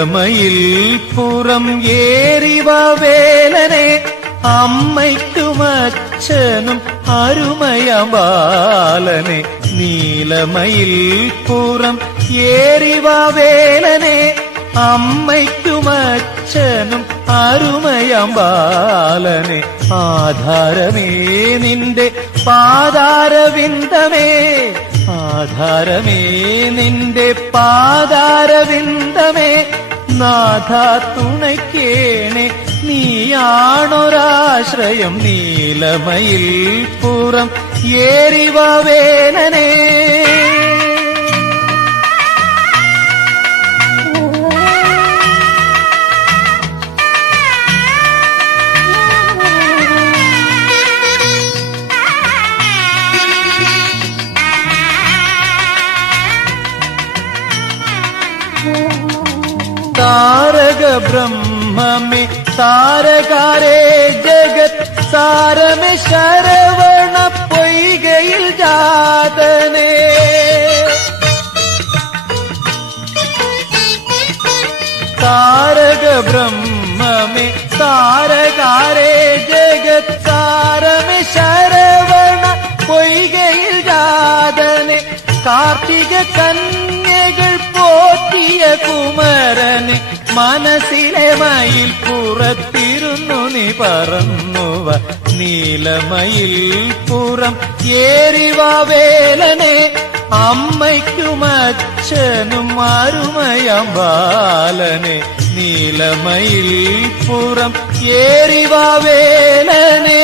നീലമയിൽ പുറം ഏറിവ വേലനെ അമ്മയ്ക്കും അച്ഛനും അരുമയാം ബാലനെ. നീലമയിൽ പുറം ഏറിവ വേലനെ അമ്മയ്ക്കും അച്ഛനും അരുമയാം ബാലനെ. ആധാരമേ നിന്റെ പാദാരവിന്ദമേ, ആധാരമേ നിന്റെ പാദാരവിന്ദമേ. നാഥ തുണയ്ക്കേണേ നീയാണൊരാശ്രയം. നീലമയിൽ പുറം ഏറിവ വേലനെ. താരക ബ്രഹ്മമേ താരകാരേ ജഗത് സാരമേ ശരവണ പൊയ്കയിൽ ജാതനേ. താരക ബ്രഹ്മമേ താരകാരേ ജഗത് സാരമേ ശരവണ പൊയ്കയിൽ ജാതനേ. കാർത്തിക കന്യകൾ പോറ്റിയ കുമരനെ മനസ്സിലെ മയിൽ പുറത്തിരുന്നു നീ പറന്നുവ. നീലമയിൽ പുറം ഏറിവ വേലനെ അമ്മയ്ക്കും അച്ഛനും അരുമയാം ബാലനെ. നീലമയിൽ പുറം ഏറിവ വേലനെ.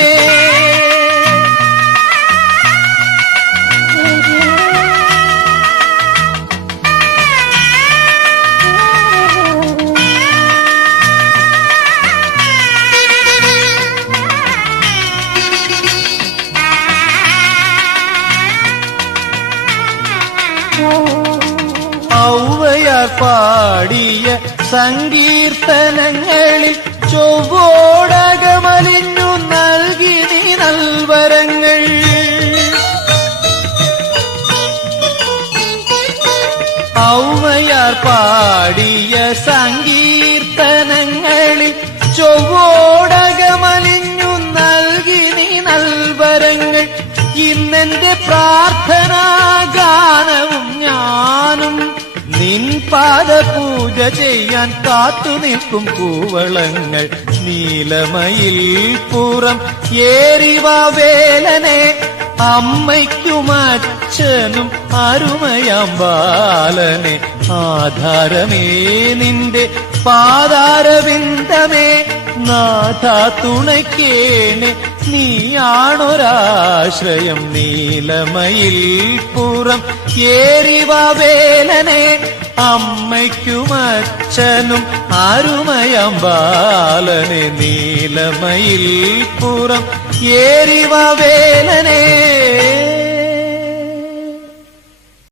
ഔവയാർ പാടിയ സങ്കീർത്തനങ്ങളിൽ ചൊവ്വോടകമലിഞ്ഞു നൽകി നീ നൽവരങ്ങൾ. ഔവയാർ പാടിയ സങ്കീർത്തനങ്ങളിൽ ചൊവ്വോടകമലിഞ്ഞു നൽകി നീ നൽവരങ്ങൾ. ഇന്നെന്റെ പ്രാർത്ഥനാ ഗാനവും ഞാനും നിൻ പാദപൂജ ചെയ്യാൻ കാത്തു നിൽക്കും കൂവളങ്ങൾ. നീലമയിൽ പുറം ഏറിവ വേലനെ അമ്മയ്ക്കും അച്ഛനും അരുമയാം ബാലനെ. ആധാരമേ നിന്റെ പാദാരവിന്ദമേ. നാഥ തുണയ്ക്കേണേ നീയാണൊരാശ്രയം. നീലമയിൽ പുറം ഏറിവ വേലനെ അമ്മയ്ക്കും അച്ഛനും അരുമയാം ബാലനെ. നീലമയിൽ പുറം ഏറിവ വേലനെ.